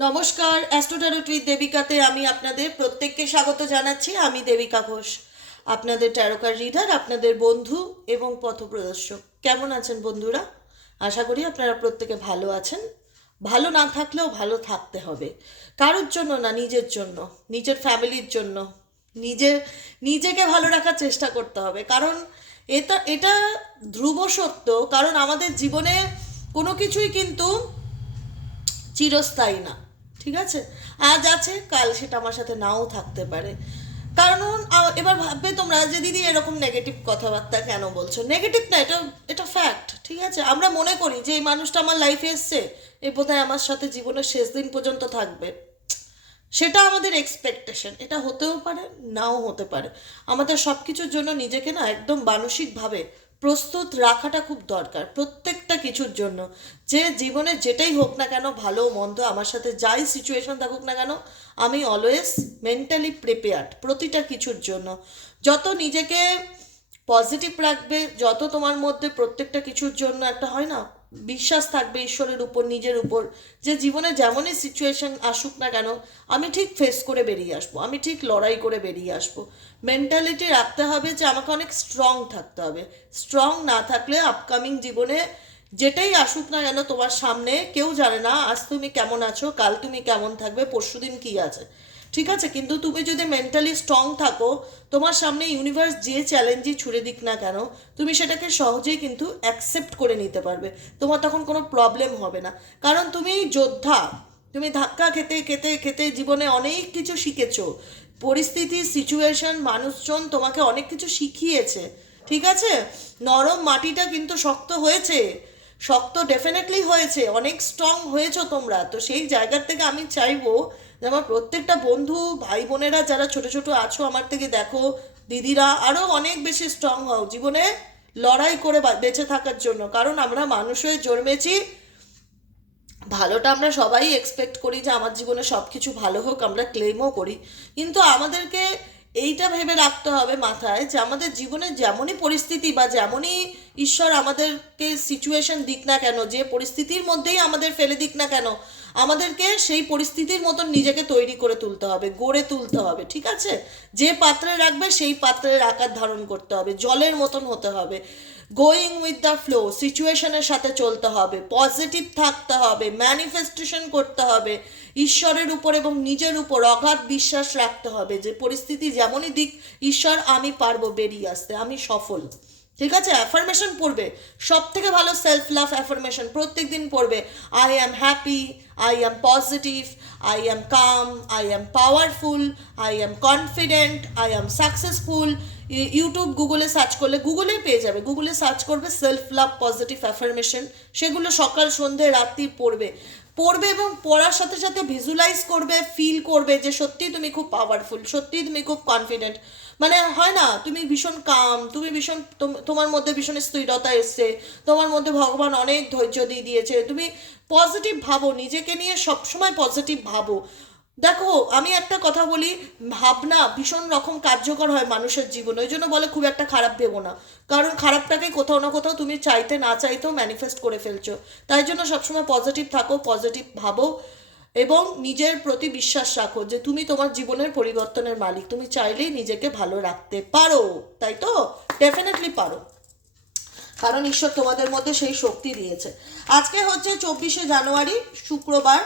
নমস্কার অ্যাস্ট্রোটারোট উইথ দেবিকাতে আমি আপনাদের প্রত্যেককে স্বাগত জানাচ্ছি। আমি দেবিকা ঘোষ, আপনাদের ট্যারোকার রিডার, আপনাদের বন্ধু এবং পথপ্রদর্শক। কেমন আছেন বন্ধুরা? আশা করি আপনারা প্রত্যেকে ভালো আছেন। ভালো না থাকলেও ভালো থাকতে হবে। কারোর জন্য না, নিজের জন্য, নিজের ফ্যামিলির জন্য। নিজের নিজেকে ভালো রাখার চেষ্টা করতে হবে। কারণ এটা এটা ধ্রুব সত্য। কারণ আমাদের জীবনে কোনো কিছুই কিন্তু চিরস্থায়ী না। ঠিক আছে? আজ আছে, কাল সেটা আমার সাথে নাও থাকতে পারে। কারণ এবার ভাববে তোমরা যে, দিদি, এরকম নেগেটিভ কথাবার্তা কেন বলছো? নেগেটিভ না, এটা এটা ফ্যাক্ট ঠিক আছে? আমরা মনে করি যে, এই মানুষটা আমার লাইফে এসছে, এ বোধহয় আমার সাথে জীবনের শেষ দিন পর্যন্ত থাকবে। সেটা আমাদের এক্সপেকটেশন এটা হতেও পারে, নাও হতে পারে। আমাদের সব কিছুর জন্য নিজেকে না একদম মানসিকভাবে প্রস্তুত রাখাটা খুব দরকার প্রত্যেকটা কিছুর জন্য। যে জীবনে যেটাই হোক না কেন, ভালো মন্দ, আমার সাথে যাই সিচুয়েশন থাকুক না কেন, আমি অলওয়েজ মেন্টালি প্রিপেয়ার্ড প্রতিটা কিছুর জন্য। যত নিজেকে পজিটিভ রাখবে, যত তোমার মধ্যে প্রত্যেকটা কিছুর জন্য একটা, হয় না? বিশ্বাস থাকবে ঈশ্বরের উপর, নিজের উপর। যে জীবনে যেমনই সিচুয়েশন আসুক না কেন, আমি ঠিক ফেস করে বেরিয়ে আসব, আমি ঠিক লড়াই করে বেরিয়ে আসব। মেন্টালিটি রাখতে হবে যে আমাকে অনেক স্ট্রং থাকতে হবে। স্ট্রং না থাকলে আপকামিং জীবনে যেটাই আসুক না কেন, তোমার সামনে কেউ জানে না, আজ তুমি কেমন আছো, কাল তুমি কেমন থাকবে, পরশুদিন কি আছে। ঠিক আছে, কিন্তু তুমি যদি মেন্টালি স্ট্রং থাকো, তোমার সামনে ইউনিভার্স যে চ্যালেঞ্জই ছুড়ে দিক না কেন, তুমি সেটাকে সহজেই কিন্তু অ্যাকসেপ্ট করে নিতে পারবে। তোমার তখন কোনো প্রবলেম হবে না। কারণ তুমি যোদ্ধা, তুমি ধাক্কা খেতে খেতে খেতে জীবনে অনেক কিছু শিখেছো। পরিস্থিতি সিচুয়েশন মানুষজন তোমাকে অনেক কিছু শিখিয়েছে। ঠিক আছে? নরম মাটিটা কিন্তু শক্ত হয়েছে। শক্ত ডেফিনেটলি হয়েছে। অনেক স্ট্রং হয়েছো তোমরা। তো সেই জায়গার থেকে আমি চাইব আমার প্রত্যেকটা বন্ধু ভাই বোনেরা যারা ছোট ছোট আছো আমার থেকে দেখো, দিদিরা আরও অনেক বেশি স্ট্রং হও। জীবনে লড়াই করে বেঁচে থাকার জন্য। কারণ আমরা মানুষ হয়ে জন্মেছি, ভালোটা আমরা সবাই এক্সপেক্ট করি যে আমার জীবনে সব কিছু ভালো হোক, আমরা ক্লেমও করি। কিন্তু আমাদেরকে এইটা ভেবে রাখতে হবে মাথায় যে আমাদের জীবনে যেমনই পরিস্থিতি বা যেমনই ঈশ্বর আমাদেরকে সিচুয়েশন দিক না কেন, যে পরিস্থিতির মধ্যেই আমাদের ফেলে দিক না কেন, আমাদেরকে সেই পরিস্থিতির মতন নিজেকে তৈরি করে তুলতে হবে, গড়ে তুলতে হবে, ঠিক আছে? যে পাত্রে রাখবে সেই পাত্রের আকার ধারণ করতে হবে, জলের মতন হতে হবে। গোয়িং উইথ দ্য ফ্লো সিচুয়েশনের সাথে চলতে হবে পজিটিভ থাকতে হবে ম্যানিফেস্টেশন করতে হবে, ঈশ্বরের উপর এবং নিজের উপর অগাধ বিশ্বাস রাখতে হবে, যে পরিস্থিতি যেমনই দিক, ঈশ্বর, আমি পারব বেরিয়ে আসতে, আমি সফল। ঠিক আছে? অ্যাফার্মেশন পড়বে। সব থেকে ভালো সেলফ লাভ অ্যাফার্মেশন প্রত্যেক দিন পড়বে। I am happy I am positive I am calm I am powerful I am confident I am successful YouTube, গুগলে সার্চ করলে গুগলে পেয়ে যাবে। গুগলে সার্চ করবে সেলফ লাভ পজিটিভ অ্যাফার্মেশন সেগুলো সকাল সন্ধে রাত্রি পড়বে। পড়বে এবং পড়ার সাথে সাথে ভিজুয়ালাইজ করবে ফিল করবে যে সত্যি তুমি খুব পাওয়ারফুল সত্যি তুমি খুব কনফিডেন্ট মানে হয় না, তুমি ভীষণ কাম তুমি ভীষণ তোমার মধ্যে ভীষণ স্থিরতা এসছে, তোমার মধ্যে ভগবান অনেক ধৈর্য দিয়ে দিয়েছে। তুমি পজিটিভ ভাবো, নিজেকে নিয়ে সবসময় পজিটিভ ভাবো। দেখো, আমি একটা কথা বলি, ভাবনা ভীষণ রকম কার্যকর হয় মানুষের জীবনে, ওই জন্য বলে খুব একটা খারাপ ভেবো না। কারণ খারাপটাকে কোথাও না কোথাও তুমি চাইতে না চাইতেও ম্যানিফেস্ট করে ফেলছো। তাই জন্য সবসময় পজিটিভ থাকো পজিটিভ ভাবো এবং নিজের প্রতি বিশ্বাস রাখো যে তুমি তোমার জীবনের পরিবর্তনের মালিক, তুমি চাইলেই নিজেকে ভালো রাখতে পারো, তাই তো? ডেফিনেটলি পারো। কারণ ঈশ্বর তোমাদের মধ্যে সেই শক্তি দিয়েছে। আজকে হচ্ছে চব্বিশে জানুয়ারি, শুক্রবার।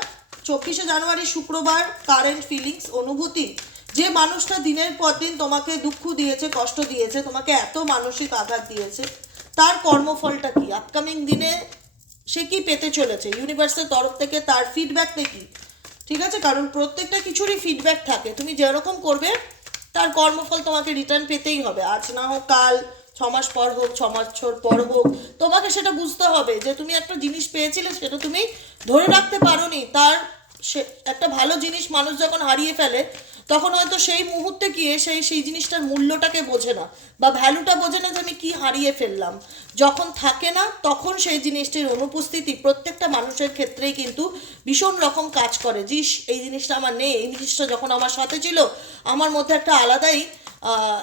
চব্বিশে জানুয়ারি শুক্রবার কারেন্ট ফিলিংস অনুভূতি। যে মানুষটা দিনের পর দিন তোমাকে দুঃখ দিয়েছে, কষ্ট দিয়েছে, তোমাকে এত মানসিক আঘাত দিয়েছে, তার কর্মফলটা কি? আপকামিং দিনে সে কি পেতে চলেছে? ইউনিভার্সের তরফ থেকে তার ফিডব্যাক কি? ঠিক আছে? কারণ প্রত্যেকটা কিছুরই ফিডব্যাক থাকে। তুমি যেরকম করবে, তার কর্মফল তোমাকে রিটার্ন পেতেই হবে। আজ না হোক কাল ছ মাস পর হোক ছ বছর পর হোক, তোমাকে সেটা বুঝতে হবে যে তুমি একটা জিনিস পেয়েছিলে সেটা তুমি ধরে রাখতে পারোনি। তার সে একটা ভালো জিনিস মানুষ যখন হারিয়ে ফেলে, তখন হয়তো সেই মুহূর্তে গিয়ে সেই সেই জিনিসটার মূল্যটাকে বোঝে না বা ভ্যালুটা বোঝে না যে আমি কি হারিয়ে ফেললাম। যখন থাকে না, তখন সেই জিনিসটির অনুপস্থিতি প্রত্যেকটা মানুষের ক্ষেত্রেই কিন্তু ভীষণ রকম কাজ করে। জিস, এই জিনিসটা আমার নেই, এই জিনিসটা যখন আমার সাথে ছিল, আমার মধ্যে একটা আলাদাই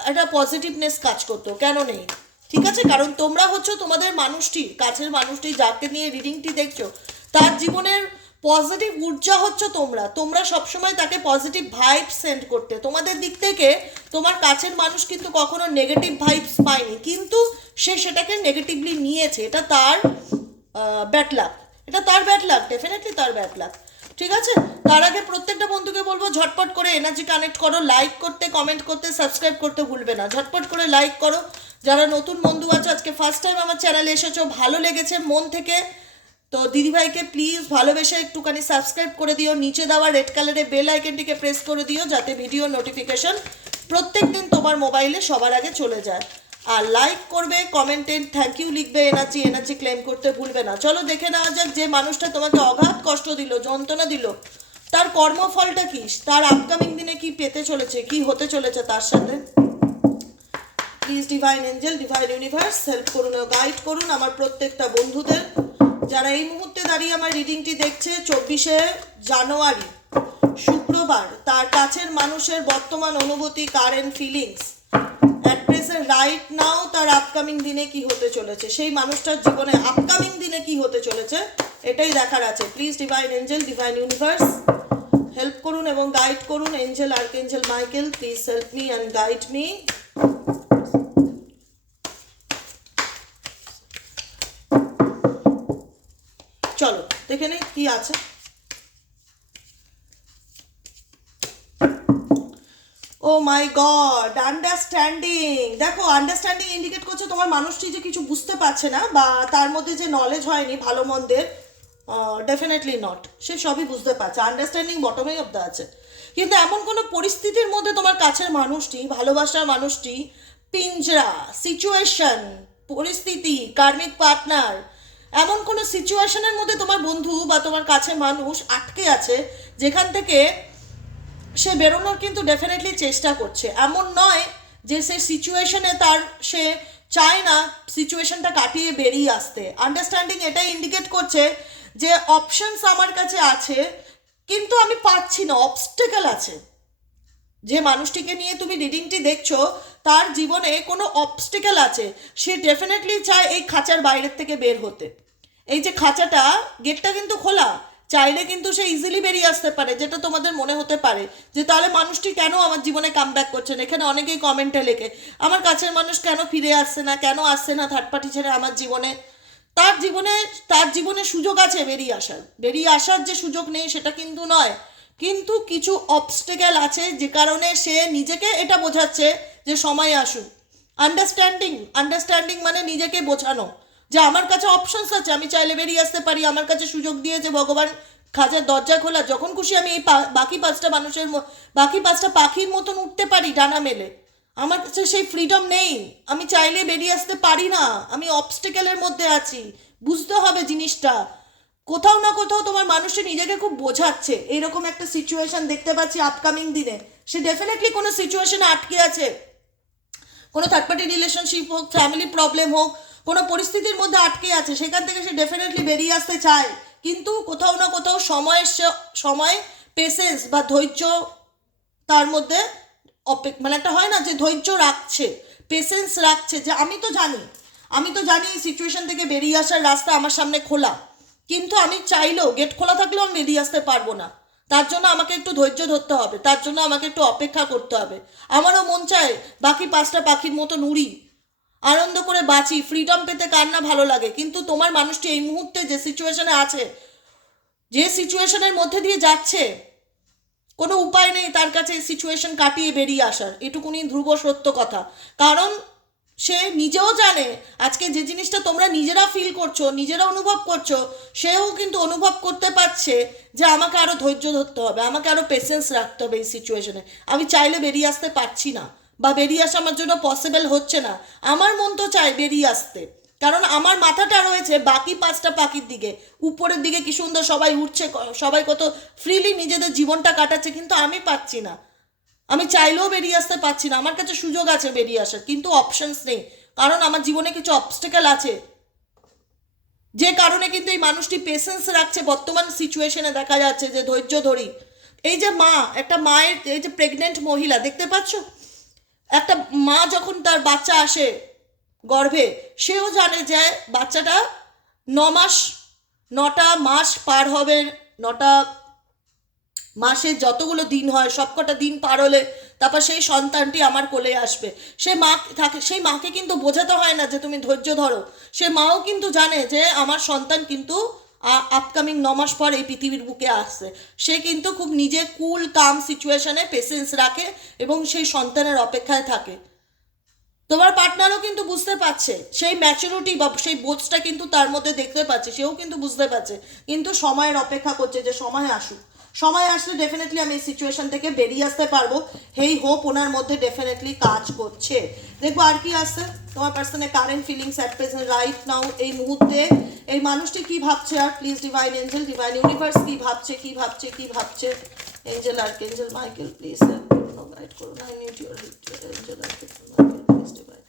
একটা পজিটিভনেস কাজ করতো, কেন নেই? ঠিক আছে? কারণ তোমরা হচ্ছে তোমাদের মানুষটি, কাছের মানুষটি যাকে নিয়ে রিডিংটি দেখছ, তার জীবনের পজিটিভ ঊর্জা হচ্ছে তোমরা। তোমরা সবসময় তাকে পজিটিভ ভাইব সেন্ড করতে। তোমাদের দিক থেকে তোমার কাছের মানুষ কিন্তু কখনো নেগেটিভ ভাইবস পায়নি। কিন্তু সে সেটাকে নেগেটিভলি নিয়েছে। এটা তার ব্যাড লাক এটা তার ব্যাড লাক ডেফিনেটলি তার ব্যাড লাক ঠিক আছে? তার আগে প্রত্যেকটা বন্ধুকে বলব, ঝটপট করে এনার্জি কানেক্ট করো লাইক করতে কমেন্ট করতে সাবস্ক্রাইব করতে ভুলবে না। ঝটপট করে লাইক করো। যারা নতুন বন্ধু আছে, আজকে ফার্স্ট টাইম আমার চ্যানেলে এসেছ, ভালো লেগেছে মন থেকে, তো দিদিভাইকে প্লিজ ভালোবেসে একটুখানি সাবস্ক্রাইব করে দিও। নিচে দেওয়া রেড কালারের বেল আইকনটিকে প্রেস করে দিও, যাতে ভিডিও নোটিফিকেশন প্রত্যেক দিন তোমার মোবাইলে সবার আগে চলে যায়। আর লাইক করবে কমেন্টে থ্যাংক ইউ লিখবে এনার্জি এনার্জি ক্লেম করতে ভুলবে না। চলো দেখে নেওয়া যাক যে মানুষটা তোমাকে অগাধ কষ্ট দিল, যন্ত্রণা দিল। তার কর্মফলটা কি? তার আপকামিং দিনে কি পেতে চলেছে, কি হতে চলেছে তার সাথে? Please divine angel divine universe help করুন গাইড করুন আমার প্রত্যেকটা বন্ধুদের। যারা এই মুহূর্তে দাঁড়িয়ে আমার রিডিংটি দেখছে, চব্বিশে জানুয়ারি, শুক্রবার, তার কাছের মানুষের বর্তমান অনুভূতি current feelings at right now তার আপকামিং দিনে কি হতে চলেছে? সেই মানুষটার জীবনে আপকামিং দিনে কি হতে চলেছে? এটাই দেখার আছে। Please divine angel divine universe help করুন এবং গাইড করুন। Angel archangel Michael please help me and guide me চলো, দেখে নে কি আছে। ও মাই গড আন্ডারস্ট্যান্ডিং দেখো আন্ডারস্ট্যান্ডিং ইন্ডিকেট করছে তোমার মানুষটি যে কিছু বুঝতে পারছে না বা তার মধ্যে যে নলেজ হয়নি, ভালো মন্দের ডেফিনেটলি নট সে সবই বুঝতে পারছে। আন্ডারস্ট্যান্ডিং বটমেই অব্দ আছে। কিন্তু এমন কোনো পরিস্থিতির মধ্যে তোমার কাছের মানুষটি, ভালোবাসার মানুষটি, পিঞ্জরা সিচুয়েশন পরিস্থিতি কার্মিক পার্টনার এমন কোনো সিচুয়েশনের মধ্যে তোমার বন্ধু বা তোমার কাছে মানুষ আটকে আছে, যেখান থেকে সে বেরোনোর কিন্তু ডেফিনেটলি চেষ্টা করছে। এমন নয় যে সে সিচুয়েশনে তার, সে চায় না সিচুয়েশনটা কাটিয়ে বেরিয়ে আসতে। আন্ডারস্ট্যান্ডিং এটাই ইন্ডিকেট করছে যে অপশনস আমার কাছে আছে, কিন্তু আমি পাচ্ছি না অবস্টেকেল আছে। যে মানুষটিকে নিয়ে তুমি রিডিংটি দেখছ, তার জীবনে কোনো অবস্টিকেল আছে। সে ডেফিনেটলি চায় এই খাঁচার বাইরের থেকে বের হতে। এই যে খাঁচাটা গেটটা কিন্তু খোলা। চাইলে কিন্তু সে ইজিলি বেরিয়ে আসতে পারে, যেটা তোমাদের মনে হতে পারে। যে তাহলে মানুষটি কেন আমার জীবনে কাম ব্যাক করছেন এখানে অনেকেই কমেন্টে লেখে, আমার কাছের মানুষ কেন ফিরে আসছে না? কেন আসছে না থার্ড পার্টি ছেড়ে আমার জীবনে? তার জীবনে তার জীবনে সুযোগ আছে বেরিয়ে আসার। বেরিয়ে আসার যে সুযোগ নেই সেটা কিন্তু নয়। কিন্তু কিছু অবস্টেকেল আছে যে কারণে সে নিজেকে এটা বোঝাচ্ছে যে সময় আসুক। আন্ডারস্ট্যান্ডিং আন্ডারস্ট্যান্ডিং মানে নিজেকে বোঝানো। যে আমার কাছে অপশনস আছে, আমি চাইলে বেরিয়ে আসতে পারি, আমার কাছে সুযোগ দিয়েছে, ভগবান খাঁচার দরজা খোলা, যখন খুশি আমি এই বাকি পাঁচটা মানুষের বাকি পাঁচটা পাখির মতন উঠতে পারি ডানা মেলে। আমার কাছে সেই ফ্রিডম নেই, আমি চাইলে বেরিয়ে আসতে পারি না, আমি অবস্টেকেলের মধ্যে আছি, বুঝতে হবে জিনিসটা। কোথাও না কোথাও তোমার মানুষটি নিজেকে খুব বোঝাচ্ছে এইরকম একটা সিচুয়েশন দেখতে পাচ্ছি আপকামিং দিনে। সে ডেফিনেটলি কোনো সিচুয়েশনে আটকে আছে। কোনো থার্ড পার্টি রিলেশনশিপ হোক ফ্যামিলি প্রবলেম হোক কোনো পরিস্থিতির মধ্যে আটকে আছে, সেখান থেকে সে ডেফিনেটলি বেরিয়ে আসতে চায়। কিন্তু কোথাও না কোথাও সময়ের সময় পেশেন্স বা ধৈর্য তার মধ্যে অপেক মানে একটা হয় না যে ধৈর্য রাখছে পেশেন্স রাখছে যে আমি তো জানি, আমি তো জানি এই সিচুয়েশন থেকে বেরিয়ে আসার রাস্তা আমার সামনে খোলা। কিন্তু আমি চাইলেও গেট খোলা থাকলেও আমি বেরিয়ে আসতে পারব না। তার জন্য আমাকে একটু ধৈর্য ধরতে হবে, তার জন্য আমাকে একটু অপেক্ষা করতে হবে। আমারও মন চায় বাকি পাঁচটা পাখির মতো উড়ি আনন্দ করে বাঁচি ফ্রিডম পেতে কার না ভালো লাগে? কিন্তু তোমার মানুষটি এই মুহূর্তে যে সিচুয়েশনে আছে, যে সিচুয়েশনের মধ্যে দিয়ে যাচ্ছে, কোনো উপায় নেই তার কাছে এই সিচুয়েশন কাটিয়ে বেরিয়ে আসার। এটুকুনি ধ্রুব সত্য কথা। কারণ সে নিজেও জানে, আজকে যে জিনিসটা তোমরা নিজেরা ফিল করছ, নিজেরা অনুভব করছ, সেও কিন্তু অনুভব করতে পারছে যে আমাকে আরও ধৈর্য ধরতে হবে, আমাকে আরও পেশেন্স রাখতে হবে এই সিচুয়েশনে আমি চাইলে বেরিয়ে আসতে পারছি না। বা বেরিয়ে আসা আমার জন্য পসিবল হচ্ছে না। আমার মন তো চায় বেরিয়ে আসতে। কারণ আমার মাথাটা রয়েছে বাকি পাঁচটা পাখির দিকে। উপরের দিকে কি সুন্দর সবাই উঠছে সবাই কত ফ্রিলি নিজেদের জীবনটা কাটাচ্ছে, কিন্তু আমি পাচ্ছি না। আমি চাইলেও বেরিয়ে আসতে পারছি না। আমার কাছে সুযোগ আছে বেরিয়ে আসার, কিন্তু অপশনস নেই। কারণ আমার জীবনে কিছু অবস্টেকেল আছে। যে কারণে কিন্তু এই মানুষটি পেশেন্স রাখছে। বর্তমান সিচুয়েশনে দেখা যাচ্ছে যে ধৈর্য ধরি। এই যে মা, একটা মায়ের, এই যে প্রেগনেন্ট মহিলা, দেখতে পাচ্ছ? একটা মা যখন তার বাচ্চা আসে গর্ভে, সেও জানে যে বাচ্চাটা ন মাস, নটা মাস পার হবে, নটা মাসের যতগুলো দিন হয়, সবকটা দিন পার হলে তারপর সেই সন্তানটি আমার কোলে আসবে। সে মা থাকে, সেই মাকে কিন্তু বোঝাতে হয় না যে তুমি ধৈর্য ধরো। সে মাও কিন্তু জানে যে আমার সন্তান কিন্তু আপকামিং ন মাস পর এই পৃথিবীর বুকে আসছে। সে কিন্তু খুব নিজে কুল কাম সিচুয়েশনে পেশেন্স রাখে এবং সেই সন্তানের অপেক্ষায় থাকে। তোমার পার্টনারও কিন্তু বুঝতে পারছে। সেই ম্যাচুরিটি বা সেই বোঝটা কিন্তু তার মধ্যে দেখতে পাচ্ছে, সেও কিন্তু বুঝতে পারছে। কিন্তু সময়ের অপেক্ষা করছে যে সময় আসুক। সময় আসলে ডেফিনেটলি আমি এই সিচুয়েশন থেকে বেরিয়ে আসতে পারব। হেই হোপ ওনার মধ্যে ডেফিনেটলি কাজ করছে। দেখব আর কি আসছে তোমার পার্সনের current feelings at present right now এই মুহূর্তে। এই মানুষটি কি ভাবছে? আর please divine angel divine universe কি ভাবছে কি ভাবছে কি ভাবছে? এঞ্জেল আর এঞ্জেল মাইকেল প্লিজ গাইড করুন। আই ইউর এঞ্জেল আর প্লিজ ডিভাইন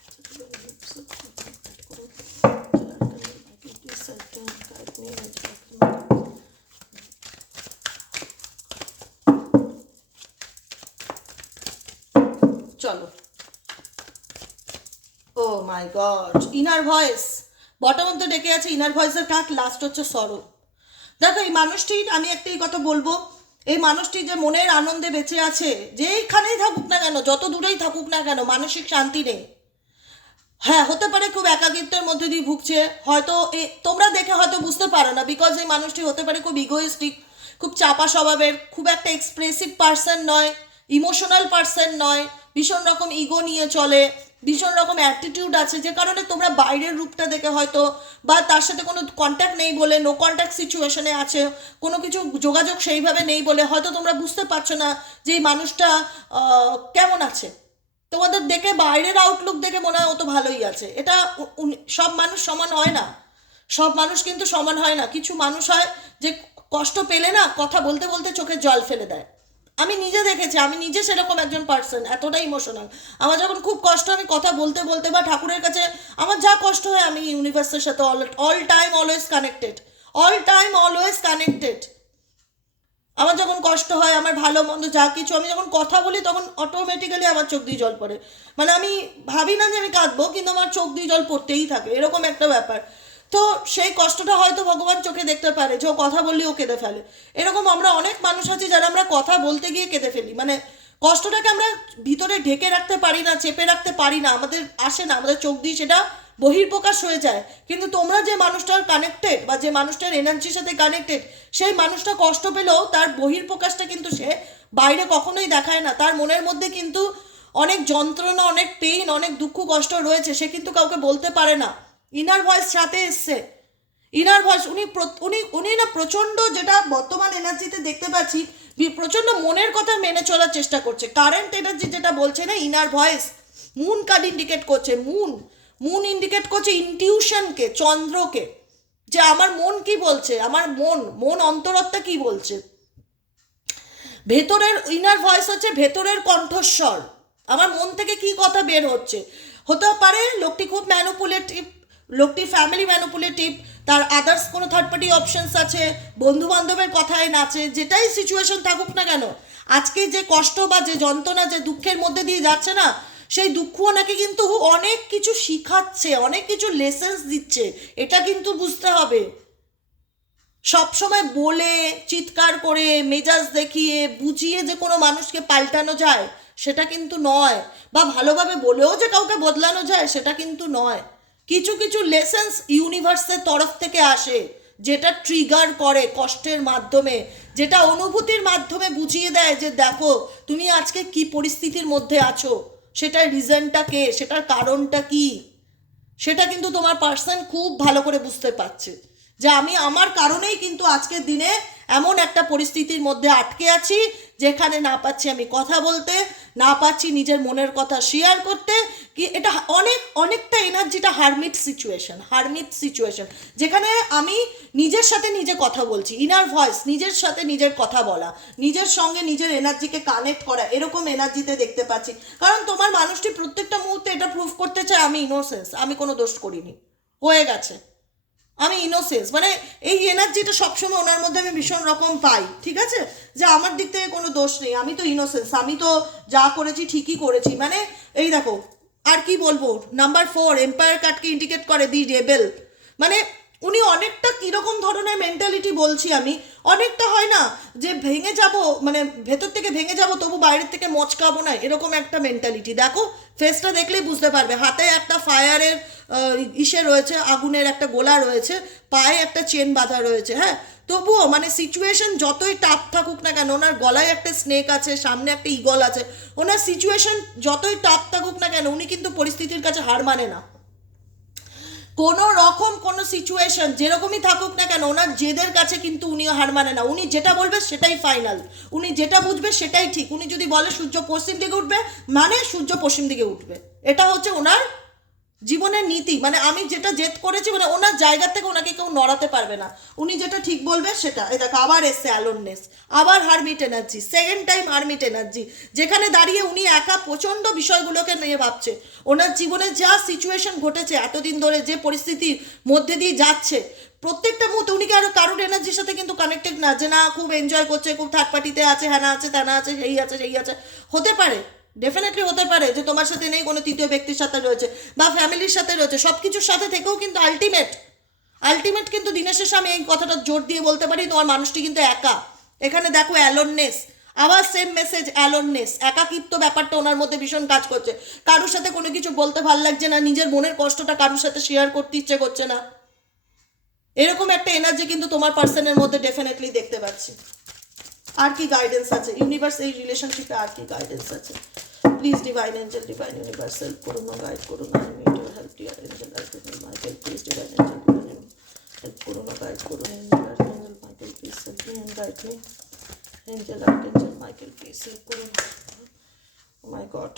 চলো ও my god inner voice bottom তো ডেকে আছে ইনার ভয়েসের কাক লাস্ট হচ্ছে সরো দেখো, এই মানুষটির, আমি একটাই কথা বলব, এই মানুষটি যে মনের আনন্দে বেঁচে আছে, যেইখানেই থাকুক না কেন, যত দূরেই থাকুক না কেন, মানসিক শান্তি নেই। হ্যাঁ হতে পারে খুব একাকিত্বের মধ্যে দিয়ে ভুগছে, হয়তো এ, তোমরা দেখে হয়তো বুঝতে পারো না বিকজ এই মানুষটি হতে পারে খুব ইগোইস্টিক খুব চাপা স্বভাবের, খুব একটা এক্সপ্রেসিভ পার্সন নয় ইমোশনাল পার্সন নয় ভীষণ রকম ইগো নিয়ে চলে, ভীষণ রকম অ্যাটিটিউড আছে, যে কারণে তোমরা বাইরের রূপটা দেখে হয়তো বা তার সাথে কোনো কন্ট্যাক্ট নেই বলে নো কন্ট্যাক্ট সিচুয়েশনে আছে, কোনো কিছু যোগাযোগ সেইভাবে নেই বলে, হয়তো তোমরা বুঝতে পারছ না যে এই মানুষটা কেমন আছে। তোমাদের দেখে বাইরের আউটলুক দেখে মনে হয় ও তো ভালোই আছে। এটা সব মানুষ সমান হয় না। সব মানুষ কিন্তু সমান হয় না। কিছু মানুষ হয় যে কষ্ট পেলে না কথা বলতে বলতে চোখে জল ফেলে দেয়। আমি নিজে দেখেছি, আমি নিজে সেরকম একজন পার্সন এতটা ইমোশনাল আমার যখন খুব কষ্ট আমি কথা বলতে বলতে বা ঠাকুরের কাছে, আমার যা কষ্ট হয় আমি ইউনিভার্সের সাথে all all time always connected all time always connected আমার যখন কষ্ট হয়, আমার ভালো মন্দ যা কিছু, আমি যখন কথা বলি তখন অটোমেটিক্যালি আমার চোখ দিয়ে জল পড়ে। মানে আমি ভাবি না যে আমি কাঁদবো, কিন্তু আমার চোখ দিয়ে জল পড়তেই থাকে, এরকম একটা ব্যাপার। তো সেই কষ্টটা হয়তো ভগবান চোখে দেখতে পারে, যে ও কথা বললেও কেঁদে ফেলে। এরকম আমরা অনেক মানুষ আছি যারা আমরা কথা বলতে গিয়ে কেঁদে ফেলি। মানে কষ্টটাকে আমরা ভিতরে ঢেকে রাখতে পারি না, চেপে রাখতে পারি না, আমাদের আসে না, আমাদের চোখ দিয়ে সেটা বহির্প্রকাশ হয়ে যায়। কিন্তু তোমরা যে মানুষটার কানেক্টেড বা যে মানুষটার এনার্জির সাথে কানেক্টেড সেই মানুষটা কষ্ট পেলেও তার বহির্প্রকাশটা কিন্তু সে বাইরে কখনোই দেখায় না। তার মনের মধ্যে কিন্তু অনেক যন্ত্রণা, অনেক পেইন অনেক দুঃখ, কষ্ট রয়েছে, সে কিন্তু কাউকে বলতে পারে না। ইনার ভয়েস সাথে এসছে। ইনার ভয়েস উনি উনি উনি না প্রচণ্ড যেটা বর্তমান এনার্জিতে দেখতে পাচ্ছি প্রচণ্ড মনের কথা মেনে চলার চেষ্টা করছে। কারেন্ট এনার্জি যেটা বলছে না inner voice moon card indicate করছে মুন মুন ইন্ডিকেট করছে ইনটিউশনকে চন্দ্রকে। যে আমার মন কি বলছে? আমার মন মন অন্তরত্ত্বা কি বলছে? ভেতরের ইনার ভয়েস হচ্ছে ভেতরের কণ্ঠস্বর। আমার মন থেকে কি কথা বের হচ্ছে? হতে পারে, লোকটি খুব ম্যানুপুলেটিভ লোকটি ফ্যামিলি ম্যানুপুলেটিভ তার আদার্স কোনো থার্ড পার্টি অপশনস আছে বন্ধু বান্ধবের কথায় নাচে, যেটাই সিচুয়েশন থাকুক না কেন, আজকে যে কষ্ট বা যে যন্ত্রণা, যে দুঃখের মধ্যে দিয়ে যাচ্ছে না, সেই দুঃখ ওনাকে কিন্তু অনেক কিছু শিখাচ্ছে, অনেক কিছু লেসেন্স দিচ্ছে, এটা কিন্তু বুঝতে হবে। সব সময় বলে, চিৎকার করে, মেজাজ দেখিয়ে, বুঝিয়ে যে কোনো মানুষকে পাল্টানো যায়, সেটা কিন্তু নয়, বা ভালোভাবে বলেও যে কাউকে বদলানো যায়, সেটা কিন্তু নয়। কিছু কিছু লেসেন্স ইউনিভার্সের তরফ থেকে আসে, যেটা ট্রিগার করে কষ্টের মাধ্যমে, যেটা অনুভূতির মাধ্যমে বুঝিয়ে দেয় যে দেখো, তুমি আজকে কি পরিস্থিতির মধ্যে আছো? সেটার রিজনটা কে? সেটার কারণটা কি? সেটা কিন্তু তোমার পার্সন খুব ভালো করে বুঝতে পারছে। যে আমি আমার কারণেই কিন্তু আজকের দিনে এমন একটা পরিস্থিতির মধ্যে আটকে আছি, যেখানে না পাচ্ছি আমি কথা বলতে, না পাচ্ছি নিজের মনের কথা শেয়ার করতে, কি এটা অনেক, অনেকটা এনার্জিটা হারমিট সিচুয়েশন হারমিট সিচুয়েশন যেখানে আমি নিজের সাথে নিজে কথা বলছি ইনার ভয়েস নিজের সাথে নিজের কথা বলা, নিজের সঙ্গে নিজের এনার্জিকে কানেক্ট করা, এরকম এনার্জিতে দেখতে পাচ্ছি। কারণ তোমার মানুষটি প্রত্যেকটা মুহূর্তে এটা প্রুফ করতে চায় আমি ইনোসেন্স আমি কোনো দোষ করিনি, হয়ে গেছে। আমি ইনোসেন্স মানে এই এনার্জিটা সবসময় ওনার মধ্যে আমি ভীষণ রকম পাই, ঠিক আছে? যে আমার দিক থেকে কোনো দোষ নেই, আমি তো ইনোসেন্স আমি তো যা করেছি ঠিকই করেছি। মানে এই দেখো, আর কি বলব? নাম্বার ফোর এম্পায়ার কার্ডকে ইন্ডিকেট করে দি রেবেল মানে উনি অনেকটা কীরকম ধরনের মেন্টালিটি বলছি আমি। অনেকটা হয় না যে ভেঙে যাব মানে ভেতর থেকে ভেঙে যাব, তবু বাইরের থেকে মচকাবো না, এরকম একটা মেন্টালিটি দেখো ফেসটা দেখলেই বুঝতে পারবে। হাতে একটা ফায়ারের ইসে রয়েছে, আগুনের একটা গোলা রয়েছে, পায়ে একটা চেন বাঁধা রয়েছে হ্যাঁ? তবুও মানে সিচুয়েশন যতই টাফ থাকুক না কেন, ওনার গলায় একটা স্নেক আছে, সামনে একটা ইগল আছে, ওনার সিচুয়েশন যতই টাফ থাকুক না কেন, উনি কিন্তু পরিস্থিতির কাছে হার মানে না। কোনো রকম কোনো সিচুয়েশন যেরকমই থাকুক না কেন, ওনার জেদের কাছে কিন্তু উনি হার মানে না। উনি যেটা বলবে সেটাই ফাইনাল উনি যেটা বুঝবে সেটাই ঠিক। উনি যদি বলে সূর্য পশ্চিম দিকে উঠবে মানে সূর্য পশ্চিম দিকে উঠবে। এটা হচ্ছে ওনার জীবনের নীতি মানে আমি যেটা জেদ করেছি মানে ওনার জায়গা থেকে ওনাকে কেউ নড়াতে পারবে না। উনি যেটা ঠিক বলবে সেটা। এই দেখো, আবার এসছে অ্যালোননেস আবার hermit energy second time hermit energy যেখানে দাঁড়িয়ে উনি একা প্রচণ্ড বিষয়গুলোকে নিয়ে ভাবছে। ওনার জীবনে যা সিচুয়েশন ঘটেছে, এতদিন ধরে যে পরিস্থিতির মধ্যে দিয়ে যাচ্ছে, প্রত্যেকটা মুহূর্তে উনি কি আরও কারোর এনার্জির সাথে কিন্তু কানেক্টেড না যে, না, খুব এনজয় করছে, খুব থার্ড পার্টিতে আছে হ্যানা আছে তেনা আছে, সেই আছে সেই আছে। হতে পারে। ডেফিনেটলি হতে পারে যে তোমার সাথে নেই, কোনো তৃতীয় ব্যক্তির সাথে রয়েছে বা ফ্যামিলির সাথে রয়েছে সব কিছুর সাথে থেকেও কিন্তু আলটিমেট আলটিমেট কিন্তু দিনের শেষে আমি এই কথাটা জোর দিয়ে বলতে পারি, তোমার মানুষটি কিন্তু একা। এখানে দেখো অ্যালোননেস আবার সেম মেসেজ অ্যালোননেস একাকিত্ব ব্যাপারটা ওনার মধ্যে ভীষণ কাজ করছে। কারোর সাথে কোনো কিছু বলতে ভালো লাগছে না, নিজের মনের কষ্টটা কারোর সাথে শেয়ার করতে ইচ্ছে করছে না। এরকম একটা এনার্জি কিন্তু তোমার পার্সনের মধ্যে ডেফিনেটলি দেখতে পাচ্ছি। আর কি গাইডেন্স আছে? ইউনিভার্স এই রিলেশনশিপে আর কি গাইডেন্স আছে? Please divine angel divine universe help করুন গাইড করুন I need your help dear angel archangel Michael please divine angel divine help করুন গাইড করুন angel Michael please help me and guide me angel archangel Michael please help করুন my God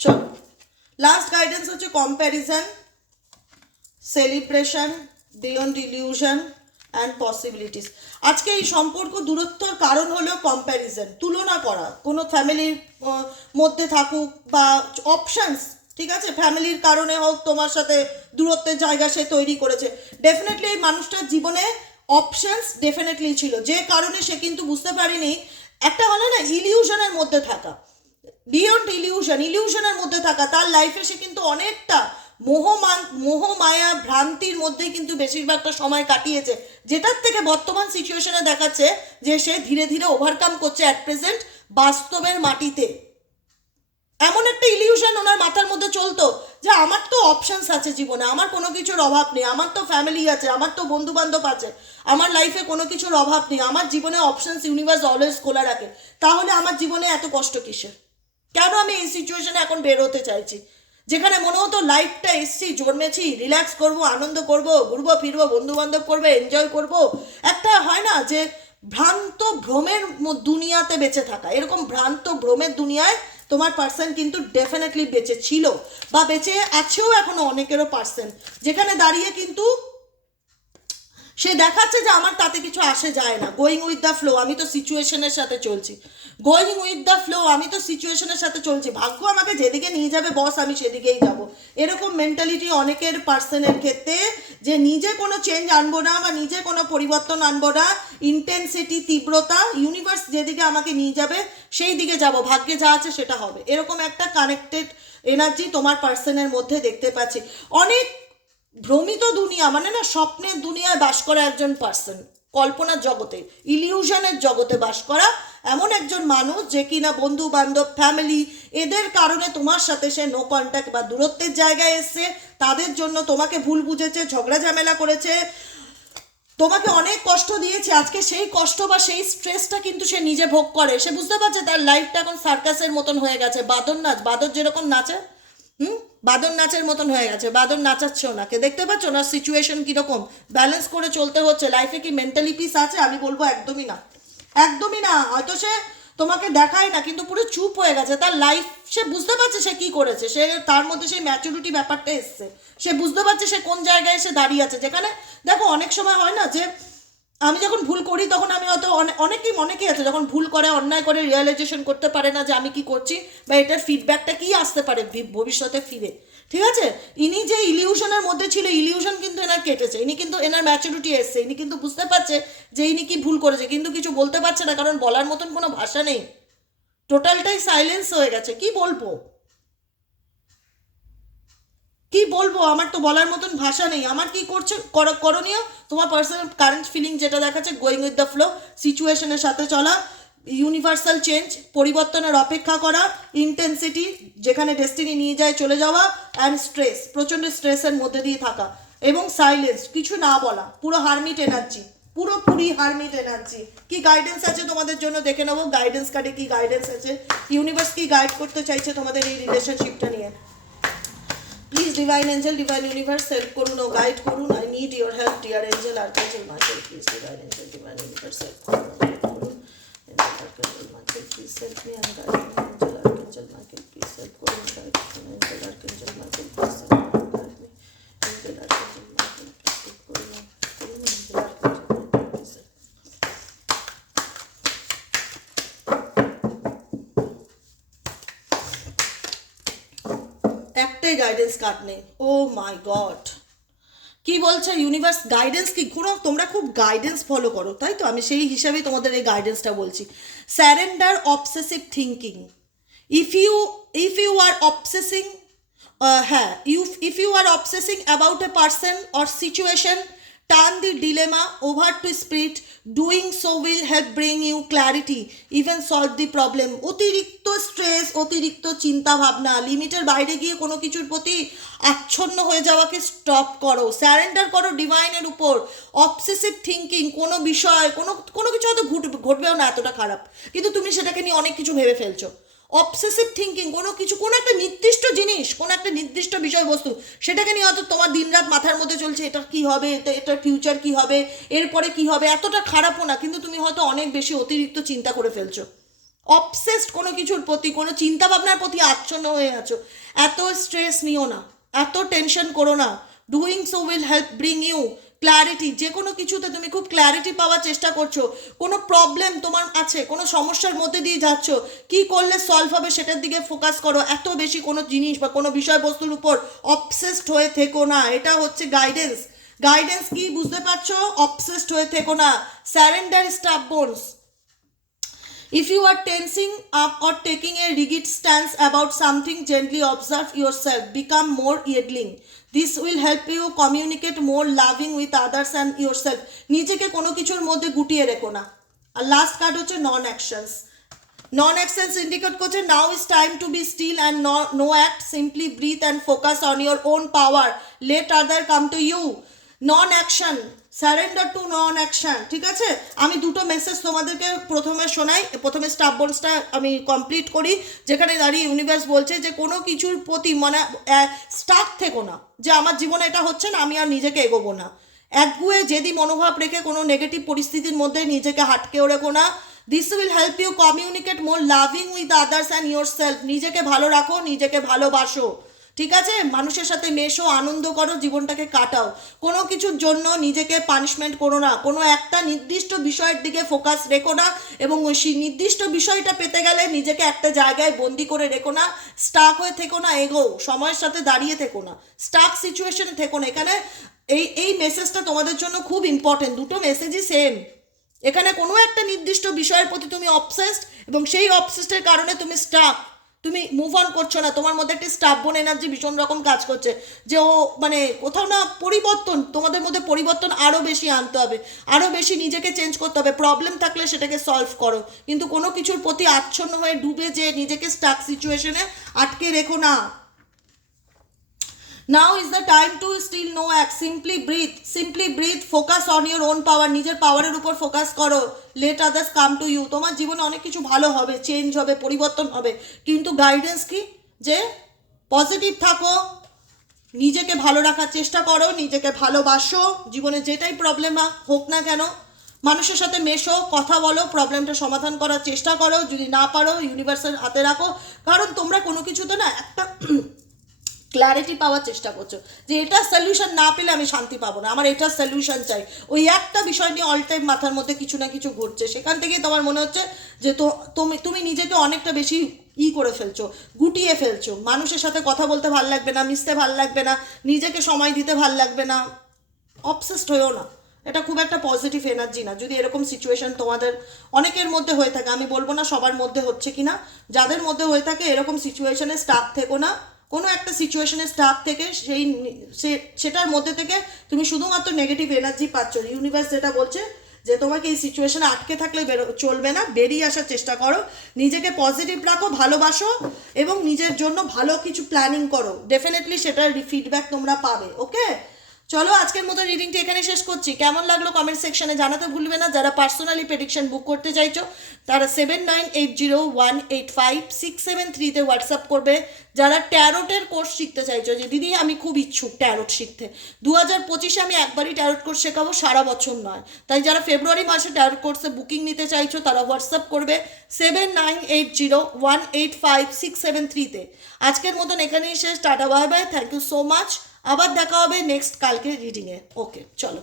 চলো last guidance হচ্ছে comparison celebration beyond illusion and possibilities আজকে এই সম্পর্ক দূরত্বর কারণ হলো কম্প্যারিজন তুলনা করা। কোনো ফ্যামিলির মধ্যে থাকুক বা অপশনস ঠিক আছে? ফ্যামিলির কারণে হোক, তোমার সাথে দূরত্বের জায়গা সে তৈরি করেছে। ডেফিনেটলি এই মানুষটার জীবনে অপশনস ডেফিনেটলি ছিল। যে কারণে সে কিন্তু বুঝতে পারেনি, একটা হলো না ইলিউশনের মধ্যে থাকা। বিয়ন্ড ইলিউশন ইলিউশনের মধ্যে থাকা, তার লাইফে সে কিন্তু অনেকটা মোহমান মোহমায়া ভ্রান্তির মধ্যে কিন্তু বেশিরভাগটা সময় কাটিয়েছে। যেটার থেকে বর্তমান সিচুয়েশনে দেখাচ্ছে যে সে ধীরে ধীরে ওভারকাম করছে অ্যাট প্রেজেন্ট বাস্তবের মাটিতে। এমন একটা ইলিউশন ওনার মাথার মধ্যে চলতো যে আমার তো অপশনস আছে জীবনে, আমার কোনো কিছুর অভাব নেই, আমার তো ফ্যামিলি আছে, আমার তো বন্ধু বান্ধব আছে, আমার লাইফে কোনো কিছুর অভাব নেই, আমার জীবনে অপশনস ইউনিভার্স অলওয়েজ খোলা রাখে। তাহলে আমার জীবনে এত কষ্ট কিসের? কেন আমি এই সিচুয়েশনে এখন বের হতে চাইছি? যেখানে মনে হতো লাইফটা এসছি, জন্মেছি রিল্যাক্স করব, আনন্দ করব, ঘুরবো, ফিরবো বন্ধু বান্ধব করবে এনজয় করব। একটা হয় না যে ভ্রান্ত ভ্রমের দুনিয়াতে বেঁচে থাকা। এরকম ভ্রান্ত ভ্রমের দুনিয়ায় তোমার পার্সন কিন্তু ডেফিনেটলি বেঁচে ছিল বা বেঁচে আছেও এখনও অনেকেরও পার্সন যেখানে দাঁড়িয়ে কিন্তু সে দেখাচ্ছে যে আমার তাতে কিছু আসে যায় না। গোয়িং উইথ দ্য ফ্লো আমি তো সিচুয়েশনের সাথে চলছি। গোয়িং উইথ দ্য ফ্লো আমি তো সিচুয়েশনের সাথে চলছি। ভাগ্য আমাকে যেদিকে নিয়ে যাবে বস আমি সেদিকেই যাব। এরকম মেন্টালিটি অনেকের পার্সনের ক্ষেত্রে যে নিজে কোনো চেঞ্জ আনব না বা নিজে কোনো পরিবর্তন আনব না ইন্টেন্সিটি তীব্রতা ইউনিভার্স যেদিকে আমাকে নিয়ে যাবে সেই দিকে যাব। ভাগ্যে যা আছে সেটা হবে। এরকম একটা কানেক্টেড এনার্জি তোমার পার্সনের মধ্যে দেখতে পাচ্ছি। অনেক ভ্রমিত দুনিয়া মানে না, স্বপ্নের দুনিয়ায় বাস করা একজন পার্সন কল্পনার জগতে ইলিউশনের জগতে বাস করা এমন একজন মানুষ যে কিনা বন্ধু বান্ধব ফ্যামিলি এদের কারণে তোমার সাথে সে নো কন্ট্যাক্ট বা দূরত্বের জায়গায় এসছে, তাদের জন্য তোমাকে ভুল বুঝেছে, ঝগড়া ঝামেলা করেছে। তোমাকে অনেক কষ্ট দিয়েছে, আজকে সেই কষ্ট বা সেই স্ট্রেসটা কিন্তু সে নিজে ভোগ করে। সে বুঝতে পারছে তার লাইফটা এখন সার্কাসের মতন হয়ে গেছে বাদর নাচ বাদর যেরকম নাচে, হুম? বাদর নাচের মতন হয়ে গেছে বাদর নাচাচ্ছে ওনাকে দেখতে পাচ্ছ ওনার সিচুয়েশন কীরকম? ব্যালেন্স করে চলতে হচ্ছে লাইফে কি মেন্টালি পিস আছে? আমি বলব একদমই না। একদমই না। হয়তো সে তোমাকে দেখায় না, কিন্তু পুরো চুপ হয়ে গেছে। তার লাইফ সে বুঝতে পারছে সে কি করেছে। সে তার মধ্যে সেই ম্যাচুরিটি ব্যাপারটা এসছে। সে বুঝতে পারছে সে কোন জায়গায় এসে দাঁড়িয়ে আছে। যেখানে, দেখো, অনেক সময় হয় না যে আমি যখন ভুল করি তখন আমি অনে- অনেকেই অনেকেই আছে, যখন ভুল করে, অন্যায় করে রিয়েলাইজেশন করতে পারে না যে আমি কি করছি বা এটার ফিডব্যাকটা কি আসতে পারে ভবিষ্যতে ফিরে। ঠিক আছে? ইনি যে ইলিউশনের মধ্যে ছিল ইলিউশন কিন্তু এনার কেটেছে। ইনি কিন্তু এনার ম্যাচুরিটি এসছে। ইনি কিন্তু বুঝতে পারছে যে ইনি কি ভুল করেছে। কিন্তু কিছু বলতে পারছে না, কারণ বলার মতন কোনো ভাষা নেই। টোটালটাই সাইলেন্স হয়ে গেছে। কি বলব? কি বলব? আমার তো বলার মতন ভাষা নেই। আমার কি করছে? কর- করণীয়? তোমার পার্সোনাল কারেন্ট ফিলিং যেটা দেখাচ্ছে গোয়িং উইথ দ্য ফ্লো সিচুয়েশনের সাথে চলা ইউনিভার্সাল চেঞ্জ পরিবর্তনের অপেক্ষা করা ইন্টেন্সিটি যেখানে ডেস্টিনি নিয়ে যায় চলে যাওয়া অ্যান্ড স্ট্রেস প্রচণ্ড স্ট্রেসের মধ্যে দিয়ে থাকা, এবং সাইলেন্স কিছু না বলা, পুরো হারমিট এনার্জি পুরোপুরি হারমিট এনার্জি কি গাইডেন্স আছে তোমাদের জন্য? দেখে নেব গাইডেন্স কার্ডে কি গাইডেন্স আছে? ইউনিভার্স কি গাইড করতে চাইছে তোমাদের এই রিলেশনশিপটা নিয়ে? Divine angel divine universe help করুন ও গাইড করুন। I need your help dear angel archangel Michael please divine angel divine universe help করুন archangel Michael please help me and guide me angel archangel Michael please help করুন guide করুন angel archangel Michael please help করুন guide me angel archangel Michael please help করুন করুন angel archangel Michael please help একটাই guidance card নেই। Oh my god কি বলছে universe guidance কি? কোনো তোমরা খুব গাইডেন্স ফলো করো, তাই তো? আমি সেই হিসাবেই তোমাদের এই গাইডেন্সটা বলছি। Surrender obsessive thinking if you if you are obsessing হ্যাঁ you if you are obsessing about a person or situation turn the dilemma over to spirit doing so will help bring you clarity even solve the problem অতিরিক্ত stress অতিরিক্ত চিন্তা ভাবনা লিমিটের বাইরে গিয়ে কোনো কিছুর প্রতি আচ্ছন্ন হয়ে যাওয়াকে স্টপ করো স্যারেন্ডার করো ডিভাইনের উপর অবসেসিভ থিঙ্কিং কোনো বিষয়, কোনো কোনো কিছু হয়তো ঘুট, ঘটবেও না এতটা খারাপ, কিন্তু তুমি সেটাকে নিয়ে অনেক কিছু ভেবে ফেলছো। অবসেসিভ থিঙ্কিং কোনো কিছু, কোনো একটা নির্দিষ্ট জিনিস, কোনো একটা নির্দিষ্ট বিষয়বস্তু, সেটাকে নিয়ে হয়তো তোমার দিনরাত মাথার মধ্যে চলছে, এটা কি হবে, এটা এটার ফিউচার কি হবে, এরপরে কি হবে, এতটা খারাপও না, কিন্তু তুমি হয়তো অনেক বেশি অতিরিক্ত চিন্তা করে ফেলছো। অবসেসড কোনো কিছুর প্রতি, কোনো চিন্তা ভাবনার প্রতি আচ্ছন্ন হয়ে আছো। এত স্ট্রেস নিও না, এত টেনশন করো না। Doing so will help bring you clarity যে কোনো কিছুতে তুমি খুব ক্ল্যারিটি পাওয়ার চেষ্টা করছ কোনো প্রবলেম তোমার আছে কোনো সমস্যার মধ্যে দিয়ে যাচ্ছ কি করলে সলভ হবে সেটার দিকে ফোকাস করো এত বেশি কোনো জিনিস বা কোনো বিষয়বস্তুর উপর অবসেসড হয়ে থেকো না এটা হচ্ছে গাইডেন্স গাইডেন্স কি বুঝতে পারছ অবসেসড হয়ে থেকো না surrender stubbornness If you are tensing up or taking a rigid stance about something, gently observe yourself. Become more yielding. This help you communicate more loving with others and yourself নিজেকে কোনো কিছুর মধ্যে গুটিয়ে রেখো না। আর লাস্ট কার্ড হচ্ছে non actions non actions indicate করছে now is time to be still and no act simply breathe and focus on your own power let other come to you non action surrender to non action ঠিক আছে? আমি দুটো message তোমাদেরকে প্রথমে শোনাই, প্রথমে staff বোনসটা আমি কমপ্লিট করি, যেখানে দাঁড়িয়ে ইউনিভার্স বলছে যে কোনো কিছুর প্রতি মানে স্টাক থেকো না। যে আমার জীবনে এটা হচ্ছে না, আমি আর নিজেকে এগোবো না। একগুয়ে যেদি মনোভাব রেখে কোনো নেগেটিভ পরিস্থিতির মধ্যে নিজেকে হাটকেও রেখো না। This will help you communicate more loving with others and yourself নিজেকে ভালো রাখো, নিজেকে ভালোবাসো। ঠিক আছে? মানুষের সাথে মেশো, আনন্দ করো, জীবনটাকে কাটাও। কোনো কিছুর জন্য নিজেকে পানিশমেন্ট করো না। কোনো একটা নির্দিষ্ট বিষয়ের দিকে ফোকাস রেখো না এবং সেই নির্দিষ্ট বিষয়টা পেতে গেলে নিজেকে একটা জায়গায় বন্দি করে রেখো না। স্টাক হয়ে থেকো না, এগো। সময়ের সাথে দাঁড়িয়ে থেকো না। স্টাক সিচুয়েশনে থেকো না। এখানে এই এই মেসেজটা তোমাদের জন্য খুব ইম্পর্টেন্ট দুটো মেসেজই সেম এখানে কোনো একটা নির্দিষ্ট বিষয়ের প্রতি তুমি অবসেসড এবং সেই অবসেস্টের কারণে তুমি স্টাক তুমি মুভ অন করছ না, তোমার মধ্যে একটি স্টাফবোন এনার্জি ভীষণ রকম কাজ করছে, যে ও মানে কোথাও না পরিবর্তন, তোমাদের মধ্যে পরিবর্তন আরও বেশি আনতে হবে আরও বেশি নিজেকে চেঞ্জ করতে হবে প্রবলেম থাকলে সেটাকে সলভ করো, কিন্তু কোনো কিছুর প্রতি আচ্ছন্ন হয়ে ডুবে যে নিজেকে স্টাক সিচুয়েশনে আটকে রেখো না। Now is the time to still no act simply breathe simply breathe focus on your own power নিজের পাওয়ারের উপর ফোকাস করো। Let others come to you তোমার জীবনে অনেক কিছু ভালো হবে চেঞ্জ হবে, পরিবর্তন হবে। কিন্তু গাইডেন্স কি? যে পজিটিভ থাকো, নিজেকে ভালো রাখার চেষ্টা করো, নিজেকে ভালোবাসো। জীবনে যেটাই প্রবলেম হোক না কেন, মানুষের সাথে মেশো, কথা বলো প্রবলেমটা সমাধান করার চেষ্টা করো। যদি না পারো ইউনিভার্সের হাতে রাখো। কারণ তোমরা কোনো কিছুতে না একটা ক্ল্যারিটি পাওয়ার চেষ্টা করছ। যে এটা সলিউশন না পেলে আমি শান্তি পাবো না। আমার এটার সলিউশন চাই। ওই একটা বিষয় নিয়ে অল টাইম মাথার মধ্যে কিছু না কিছু ঘটছে সেখান থেকেই তোমার মনে হচ্ছে যে তো, তুমি তুমি নিজেকে অনেকটা বেশি ই করে ফেলছো, গুটিয়ে ফেলছো। মানুষের সাথে কথা বলতে ভালো লাগবে না, মিশতে ভালো লাগবে না, নিজেকে সময় দিতে ভালো লাগবে না। অবসেসড হয়েও না। এটা খুব একটা পজিটিভ এনার্জি না। যদি এরকম সিচুয়েশন তোমাদের অনেকের মধ্যে হয়ে থাকে, আমি বলব না সবার মধ্যে হচ্ছে কি না যাদের মধ্যে হয়ে থাকে, এরকম সিচুয়েশনে স্টাক থেকো না। কোনো একটা সিচুয়েশনে স্টাক থেকে সেই সেটার মধ্যে থেকে তুমি শুধুমাত্র নেগেটিভ এনার্জি পাচ্ছ। ইউনিভার্স যেটা বলছে যে তোমাকে এই সিচুয়েশনে আটকে থাকলে বেরো, চলবে না, বেরিয়ে আসার চেষ্টা করো, নিজেকে পজিটিভ রাখো, ভালোবাসো এবং নিজের জন্য ভালো কিছু প্ল্যানিং করো। ডেফিনেটলি সেটার ফিডব্যাক তোমরা পাবে ওকে চলো আজকের মতো রিডিংটি এখানে শেষ করছি। কেমন লাগল কমেন্ট সেকশনে জানাতে ভুলবে না। যারা পার্সোনালি প্রেডিকশন বুক করতে চাইছো, তারা seven nine eight zero one eight five six seven থ্রিতে হোয়াটসঅ্যাপ করবে। যারা ট্যারোটের কোর্স শিখতে চাইছো, যে দিদি আমি খুব ইচ্ছুক ট্যারোট শিখতে। দু হাজার পঁচিশে আমি একবারই ট্যারোট কোর্স শেখাবো, সারা বছর নয়। তাই যারা ফেব্রুয়ারি মাসে ট্যারোট কোর্সে বুকিং নিতে চাইছো, তারা হোয়াটসঅ্যাপ করবে seven nine eight zero one eight five six seven থ্রিতে আজকের মতন এখানেই শেষ। Tata bye bye thank you so much আবার দেখা হবে নেক্সট কালকে রিডিংয়ে ওকে চলো।